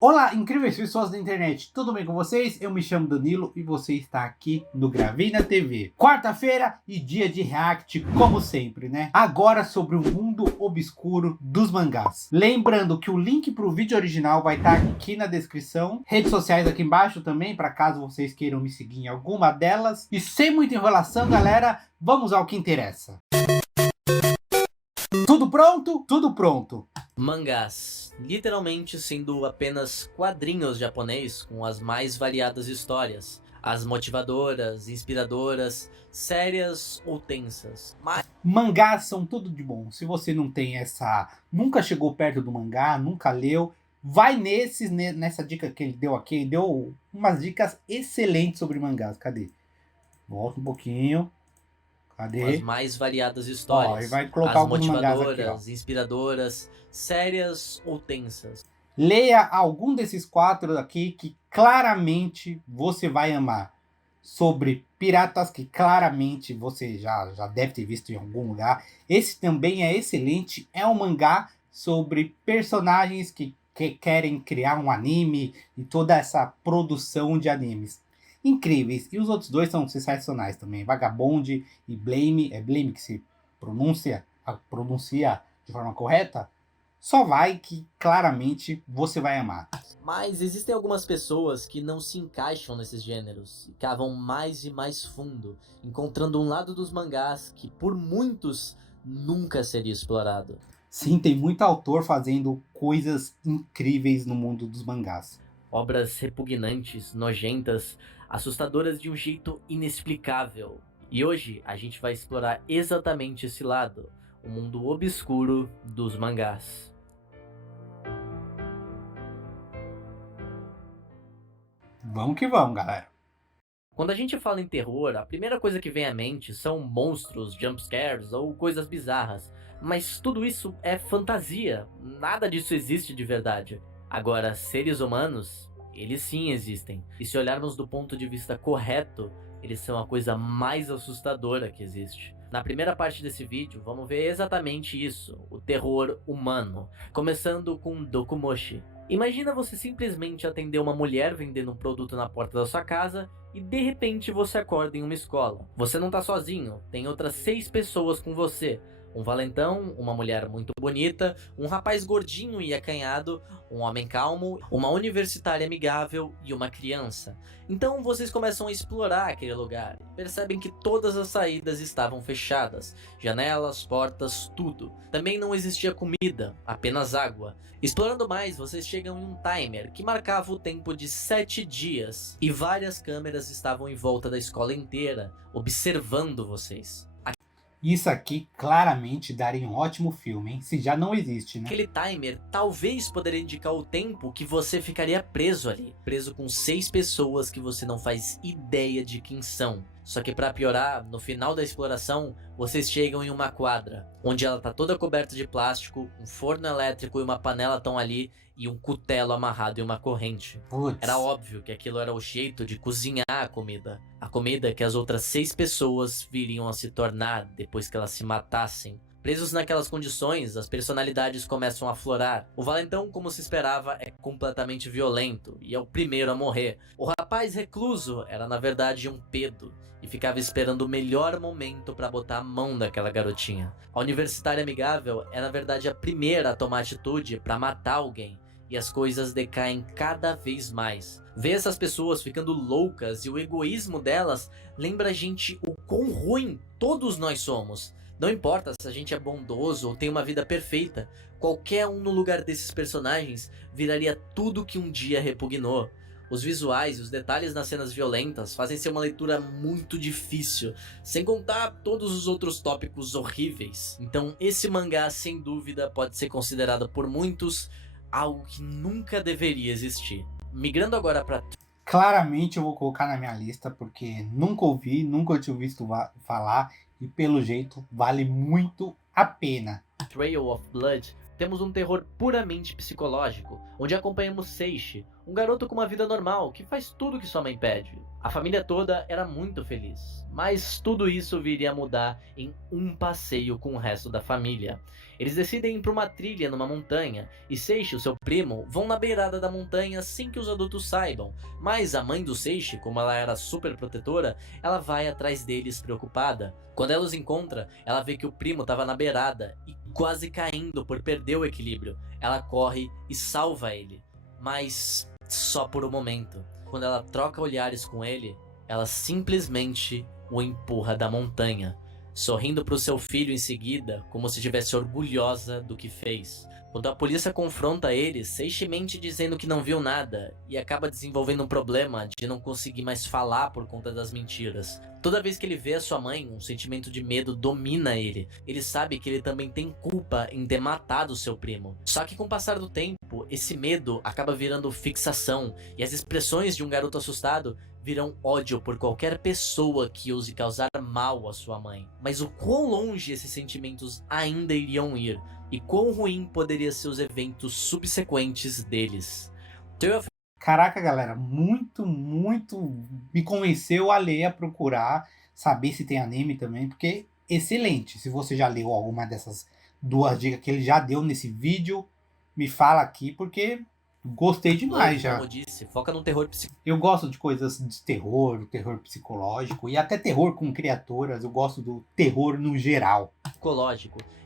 Olá, incríveis pessoas da internet, tudo bem com vocês? Eu me chamo Danilo e você está aqui no Gravina TV. Quarta-feira e dia de react, como sempre, né? Agora sobre o mundo obscuro dos mangás. Lembrando que o link para o vídeo original vai estar aqui na descrição. Redes sociais aqui embaixo também, para caso vocês queiram me seguir em alguma delas. E sem muita enrolação, galera, vamos ao que interessa. Tudo pronto? Tudo pronto. Mangás, literalmente sendo apenas quadrinhos japonês com as mais variadas histórias, as motivadoras, inspiradoras, sérias ou tensas. Mangás são tudo de bom. Se você não tem nunca chegou perto do mangá, nunca leu, vai nessa dica que ele deu aqui. Ele deu umas dicas excelentes sobre mangás. Cadê? Volta um pouquinho. Cadê? As mais variadas histórias. Ele vai colocar as alguns mangás aqui, motivadoras, inspiradoras, sérias ou tensas. Leia algum desses quatro aqui que claramente você vai amar. Sobre piratas, que claramente você já deve ter visto em algum lugar. Esse também é excelente. É um mangá sobre personagens que querem criar um anime e toda essa produção de animes. Incríveis. E os outros dois são sensacionais também. Vagabond e Blame. É Blame que se pronuncia de forma correta? Só vai que claramente você vai amar. Mas existem algumas pessoas que não se encaixam nesses gêneros e cavam mais e mais fundo, encontrando um lado dos mangás que por muitos nunca seria explorado. Sim, tem muito autor fazendo coisas incríveis no mundo dos mangás. Obras repugnantes, nojentas, assustadoras de um jeito inexplicável. E hoje a gente vai explorar exatamente esse lado, o mundo obscuro dos mangás. Vamos que vamos, galera. Quando a gente fala em terror, a primeira coisa que vem à mente são monstros, jumpscares ou coisas bizarras. Mas tudo isso é fantasia, nada disso existe de verdade. Agora, seres humanos, eles sim existem. E se olharmos do ponto de vista correto, eles são a coisa mais assustadora que existe. Na primeira parte desse vídeo, vamos ver exatamente isso, o terror humano. Começando com Dokumoshi. Imagina você simplesmente atender uma mulher vendendo um produto na porta da sua casa e de repente você acorda em uma escola. Você não tá sozinho, tem outras 6 pessoas com você. Um valentão, uma mulher muito bonita, um rapaz gordinho e acanhado, um homem calmo, uma universitária amigável e uma criança. Então vocês começam a explorar aquele lugar. Percebem que todas as saídas estavam fechadas. Janelas, portas, tudo. Também não existia comida, apenas água. Explorando mais, vocês chegam em um timer que marcava o tempo de 7 dias. E várias câmeras estavam em volta da escola inteira, observando vocês. Isso aqui claramente daria um ótimo filme, hein? Se já não existe, né? Aquele timer talvez poderia indicar o tempo que você ficaria preso ali. Preso com 6 pessoas que você não faz ideia de quem são. Só que pra piorar, no final da exploração, vocês chegam em uma quadra, onde ela tá toda coberta de plástico, um forno elétrico e uma panela estão ali, e um cutelo amarrado em uma corrente. Putz. Era óbvio que aquilo era o jeito de cozinhar a comida. A comida que as outras 6 pessoas viriam a se tornar depois que elas se matassem. Presos naquelas condições, as personalidades começam a aflorar. O valentão, como se esperava, é completamente violento e é o primeiro a morrer. O rapaz recluso era na verdade um pedo e ficava esperando o melhor momento para botar a mão naquela garotinha. A universitária amigável é na verdade a primeira a tomar atitude para matar alguém. E as coisas decaem cada vez mais. Ver essas pessoas ficando loucas e o egoísmo delas lembra a gente o quão ruim todos nós somos. Não importa se a gente é bondoso ou tem uma vida perfeita, qualquer um no lugar desses personagens viraria tudo que um dia repugnou. Os visuais e os detalhes nas cenas violentas fazem ser uma leitura muito difícil, sem contar todos os outros tópicos horríveis. Então esse mangá sem dúvida pode ser considerado por muitos algo que nunca deveria existir. Migrando agora para... Claramente eu vou colocar na minha lista, porque nunca ouvi, nunca tinha visto falar, e pelo jeito vale muito a pena. Trail of Blood, temos um terror puramente psicológico, onde acompanhamos Seishi, um garoto com uma vida normal, que faz tudo que sua mãe pede. A família toda era muito feliz, mas tudo isso viria a mudar em um passeio com o resto da família. Eles decidem ir para uma trilha numa montanha, e Seishi e o seu primo vão na beirada da montanha sem que os adultos saibam, mas a mãe do Seishi, como ela era super protetora, ela vai atrás deles preocupada. Quando ela os encontra, ela vê que o primo estava na beirada e quase caindo por perder o equilíbrio. Ela corre e salva ele, mas só por um momento. Quando ela troca olhares com ele, ela simplesmente o empurra da montanha, sorrindo para o seu filho em seguida, como se estivesse orgulhosa do que fez. Quando a polícia confronta ele, Seishi mente dizendo que não viu nada e acaba desenvolvendo um problema de não conseguir mais falar por conta das mentiras. Toda vez que ele vê a sua mãe, um sentimento de medo domina ele. Ele sabe que ele também tem culpa em ter matado seu primo. Só que com o passar do tempo, esse medo acaba virando fixação e as expressões de um garoto assustado viram ódio por qualquer pessoa que ouse causar mal à sua mãe. Mas o quão longe esses sentimentos ainda iriam ir? E quão ruim poderia ser os eventos subsequentes deles? Caraca, galera, muito me convenceu a ler, a procurar, saber se tem anime também, porque excelente. Se você já leu alguma dessas duas dicas que ele já deu nesse vídeo, me fala aqui, porque gostei demais já. Como eu disse, foca no terror psicológico. Eu gosto de coisas de terror psicológico e até terror com criaturas. Eu gosto do terror no geral.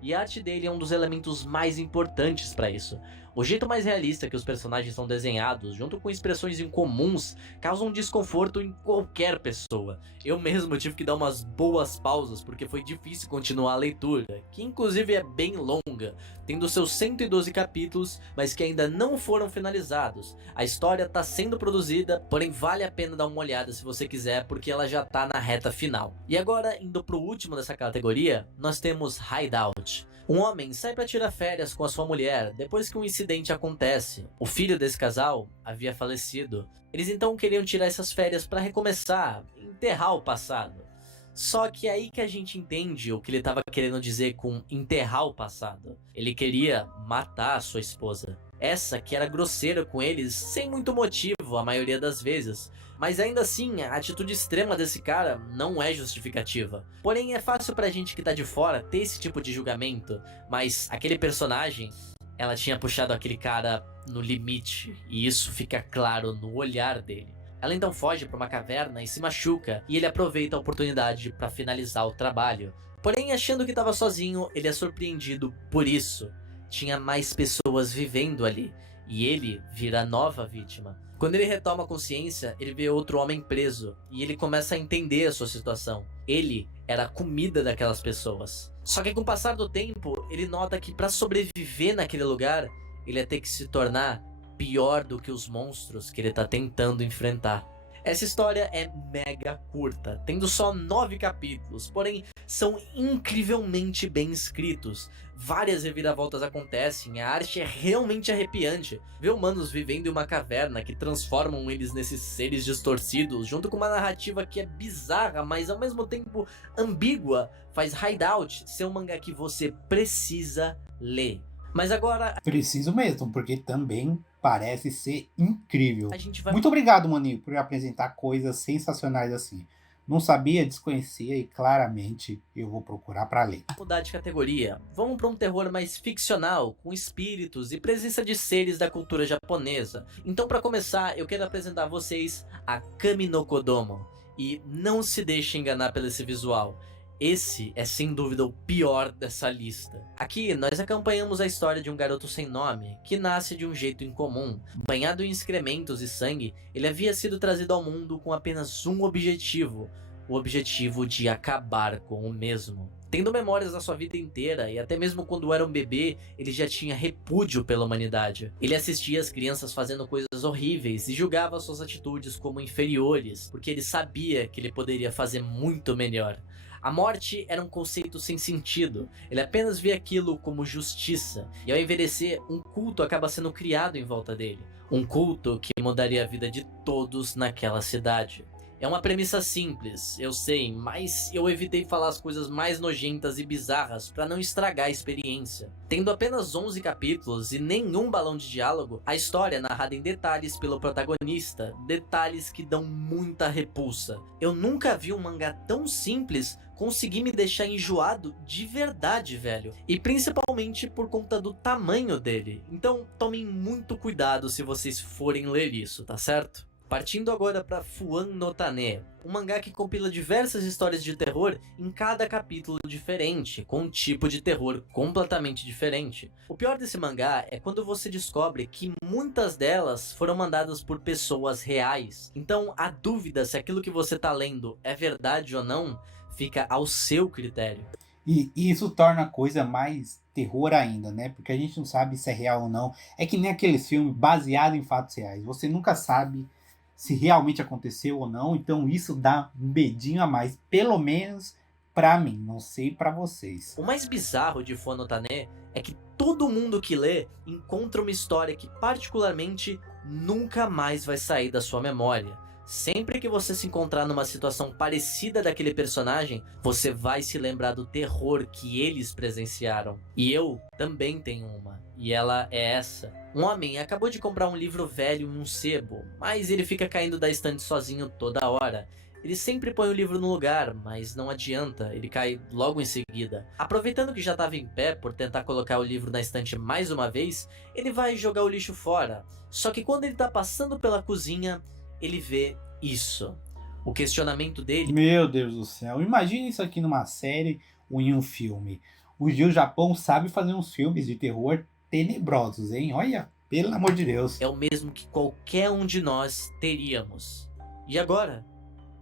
E a arte dele é um dos elementos mais importantes para isso. O jeito mais realista que os personagens são desenhados, junto com expressões incomuns, causam desconforto em qualquer pessoa. Eu mesmo tive que dar umas boas pausas porque foi difícil continuar a leitura, que inclusive é bem longa, tendo seus 112 capítulos, mas que ainda não foram finalizados. A história está sendo produzida, porém vale a pena dar uma olhada se você quiser, porque ela já está na reta final. E agora, indo pro último dessa categoria, nós temos Hideout. Um homem sai para tirar férias com a sua mulher depois que um incidente acontece. O filho desse casal havia falecido. Eles então queriam tirar essas férias para recomeçar, enterrar o passado. Só que é aí que a gente entende o que ele estava querendo dizer com enterrar o passado. Ele queria matar a sua esposa. Essa que era grosseira com eles sem muito motivo a maioria das vezes. Mas ainda assim, a atitude extrema desse cara não é justificativa. Porém, é fácil pra gente que tá de fora ter esse tipo de julgamento. Mas aquele personagem, ela tinha puxado aquele cara no limite. E isso fica claro no olhar dele. Ela então foge para uma caverna e se machuca. E ele aproveita a oportunidade para finalizar o trabalho. Porém, achando que estava sozinho, ele é surpreendido por isso. Tinha mais pessoas vivendo ali. E ele vira a nova vítima. Quando ele retoma a consciência, ele vê outro homem preso e ele começa a entender a sua situação. Ele era a comida daquelas pessoas. Só que com o passar do tempo, ele nota que para sobreviver naquele lugar, ele ia ter que se tornar pior do que os monstros que ele tá tentando enfrentar. Essa história é mega curta, tendo só 9 capítulos, porém são incrivelmente bem escritos. Várias reviravoltas acontecem, a arte é realmente arrepiante. Ver humanos vivendo em uma caverna que transformam eles nesses seres distorcidos, junto com uma narrativa que é bizarra, mas ao mesmo tempo ambígua, faz Hideout ser um mangá que você precisa ler. Mas agora... Preciso mesmo, porque também parece ser incrível. Muito obrigado, Maninho, por apresentar coisas sensacionais assim. Não sabia, desconhecia e claramente eu vou procurar para ler. Mudar de categoria. Vamos para um terror mais ficcional, com espíritos e presença de seres da cultura japonesa. Então, para começar, eu quero apresentar a vocês a Kami no Kodomo. E não se deixe enganar pelo esse visual. Esse é sem dúvida o pior dessa lista. Aqui nós acompanhamos a história de um garoto sem nome, que nasce de um jeito incomum. Banhado em excrementos e sangue, ele havia sido trazido ao mundo com apenas um objetivo. O objetivo de acabar com o mesmo. Tendo memórias da sua vida inteira, e até mesmo quando era um bebê, ele já tinha repúdio pela humanidade. Ele assistia as crianças fazendo coisas horríveis e julgava suas atitudes como inferiores, porque ele sabia que ele poderia fazer muito melhor. A morte era um conceito sem sentido, ele apenas via aquilo como justiça, e ao envelhecer, um culto acaba sendo criado em volta dele. Um culto que mudaria a vida de todos naquela cidade. É uma premissa simples, eu sei, mas eu evitei falar as coisas mais nojentas e bizarras pra não estragar a experiência. Tendo apenas 11 capítulos e nenhum balão de diálogo, a história é narrada em detalhes pelo protagonista, detalhes que dão muita repulsa. Eu nunca vi um mangá tão simples conseguir me deixar enjoado de verdade, velho. E principalmente por conta do tamanho dele. Então tomem muito cuidado se vocês forem ler isso, tá certo? Partindo agora para Fuan no Tane, um mangá que compila diversas histórias de terror em cada capítulo diferente, com um tipo de terror completamente diferente. O pior desse mangá é quando você descobre que muitas delas foram mandadas por pessoas reais. Então a dúvida se aquilo que você tá lendo é verdade ou não, fica ao seu critério. E isso torna a coisa mais terror ainda, né? Porque a gente não sabe se é real ou não. É que nem aqueles filmes baseados em fatos reais. Você nunca sabe se realmente aconteceu ou não. Então isso dá um medinho a mais. Pelo menos pra mim. Não sei pra vocês. O mais bizarro de Fuan no Tane é que todo mundo que lê encontra uma história que particularmente nunca mais vai sair da sua memória. Sempre que você se encontrar numa situação parecida daquele personagem, você vai se lembrar do terror que eles presenciaram. E eu também tenho uma, e ela é essa. Um homem acabou de comprar um livro velho em um sebo, mas ele fica caindo da estante sozinho toda hora. Ele sempre põe o livro no lugar, mas não adianta, ele cai logo em seguida. Aproveitando que já estava em pé por tentar colocar o livro na estante mais uma vez, ele vai jogar o lixo fora. Só que quando ele está passando pela cozinha, ele vê isso. O questionamento dele... Meu Deus do céu. Imagine isso aqui numa série ou em um filme. O Japão sabe fazer uns filmes de terror tenebrosos, hein? Olha, pelo amor de Deus. é o mesmo que qualquer um de nós teríamos. E agora?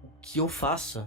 O que eu faço?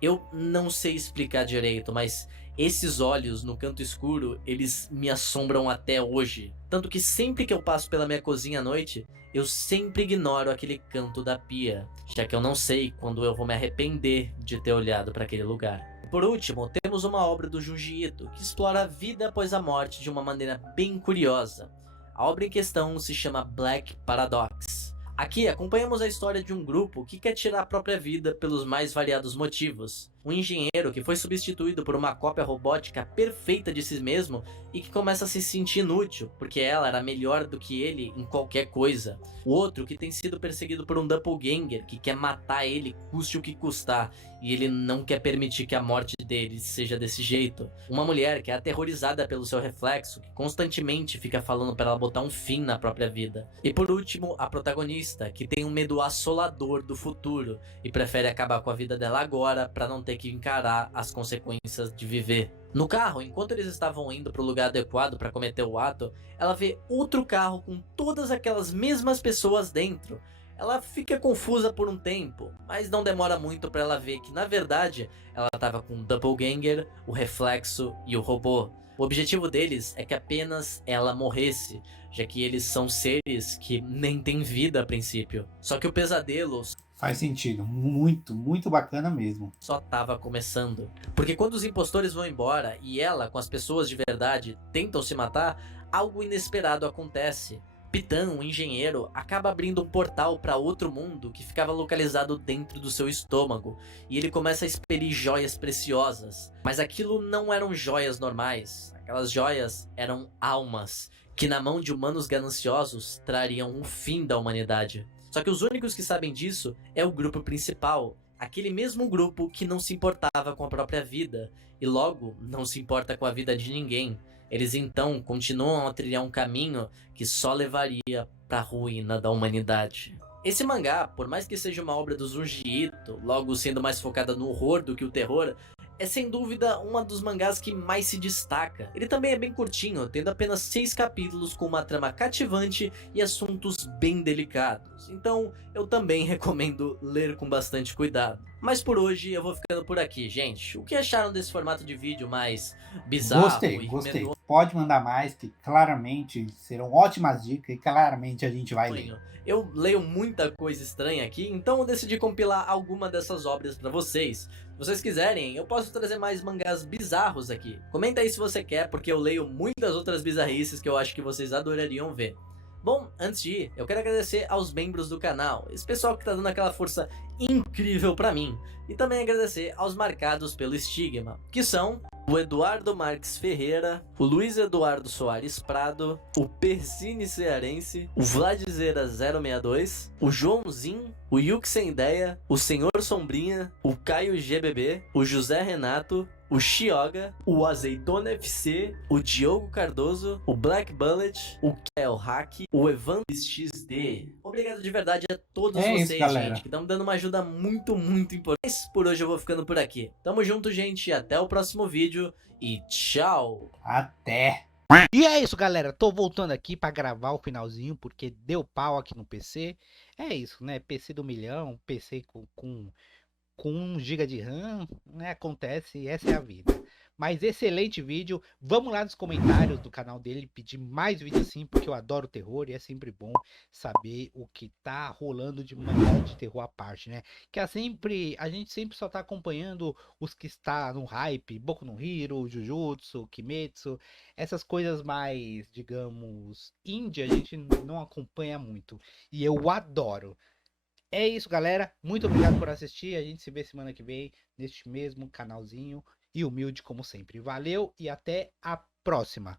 Eu não sei explicar direito, mas esses olhos no canto escuro, eles me assombram até hoje. Tanto que sempre que eu passo pela minha cozinha à noite, eu sempre ignoro aquele canto da pia, já que eu não sei quando eu vou me arrepender de ter olhado para aquele lugar. Por último, temos uma obra do Junji Ito, que explora a vida após a morte de uma maneira bem curiosa. A obra em questão se chama Black Paradox. Aqui acompanhamos a história de um grupo que quer tirar a própria vida pelos mais variados motivos. Um engenheiro que foi substituído por uma cópia robótica perfeita de si mesmo e que começa a se sentir inútil, porque ela era melhor do que ele em qualquer coisa. O outro que tem sido perseguido por um doppelganger que quer matar ele custe o que custar, e ele não quer permitir que a morte dele seja desse jeito. Uma mulher que é aterrorizada pelo seu reflexo, que constantemente fica falando para ela botar um fim na própria vida. E por último, a protagonista, que tem um medo assolador do futuro e prefere acabar com a vida dela agora para não ter que encarar as consequências de viver. No carro, enquanto eles estavam indo para o lugar adequado para cometer o ato, ela vê outro carro com todas aquelas mesmas pessoas dentro. Ela fica confusa por um tempo, mas não demora muito para ela ver que, na verdade, ela estava com o doppelganger, o reflexo e o robô. O objetivo deles é que apenas ela morresse, já que eles são seres que nem têm vida a princípio. Só que o pesadelo Faz sentido. Muito, muito bacana mesmo. só tava começando. Porque quando os impostores vão embora e ela, com as pessoas de verdade, tentam se matar, algo inesperado acontece. Pitan, um engenheiro, acaba abrindo um portal para outro mundo que ficava localizado dentro do seu estômago, e ele começa a expelir joias preciosas. Mas aquilo não eram joias normais, aquelas joias eram almas, que na mão de humanos gananciosos trariam um fim da humanidade. Só que os únicos que sabem disso é o grupo principal, aquele mesmo grupo que não se importava com a própria vida, e logo não se importa com a vida de ninguém. Eles então continuam a trilhar um caminho que só levaria para a ruína da humanidade. Esse mangá, por mais que seja uma obra do Junji Ito, logo sendo mais focada no horror do que o terror, é sem dúvida um dos mangás que mais se destaca. Ele também é bem curtinho, tendo apenas 6 capítulos com uma trama cativante e assuntos bem delicados. Então eu também recomendo ler com bastante cuidado. Mas por hoje eu vou ficando por aqui, gente. O que acharam desse formato de vídeo mais bizarro Gostei, e gostei. medonho? Pode mandar mais, que claramente serão ótimas dicas e claramente a gente vai ler. Eu leio muita coisa estranha aqui, então eu decidi compilar alguma dessas obras pra vocês. Se vocês quiserem, eu posso trazer mais mangás bizarros aqui. Comenta aí se você quer, porque eu leio muitas outras bizarrices que eu acho que vocês adorariam ver. Bom, antes de ir, eu quero agradecer aos membros do canal, esse pessoal que tá dando aquela força incrível pra mim, e também agradecer aos marcados pelo estigma, que são o Eduardo Marques Ferreira, o Luiz Eduardo Soares Prado, o Persine Cearense, o Vladzera 062, o Joãozinho, o Yuk Sem Ideia, o Senhor Sombrinha, o Caio GBB, o José Renato, o Xioga, o Azeitona FC, o Diogo Cardoso, o Black Bullet, o Kel Hack, o Evandro XD. Obrigado de verdade a todos vocês, isso, galera. gente, que estão dando uma ajuda muito, muito importante. Mas por hoje eu vou ficando por aqui. Tamo junto, gente, até o próximo vídeo e tchau! Até! E é isso, galera. Tô voltando aqui pra gravar o finalzinho, porque deu pau aqui no PC. É isso, né? PC do milhão, PC com 1 GB de RAM, né? Acontece, essa é a vida. Mas excelente vídeo. Vamos lá nos comentários do canal dele pedir mais vídeos assim, porque eu adoro terror e é sempre bom saber o que tá rolando de maneira de terror à parte, né? Que a gente sempre só tá acompanhando os que está no hype, Boku no Hero, Jujutsu, Kimetsu, essas coisas mais, digamos, indie, a gente não acompanha muito. E eu adoro. É isso, galera. Muito obrigado por assistir. A gente se vê semana que vem neste mesmo canalzinho e humilde como sempre. Valeu e até a próxima.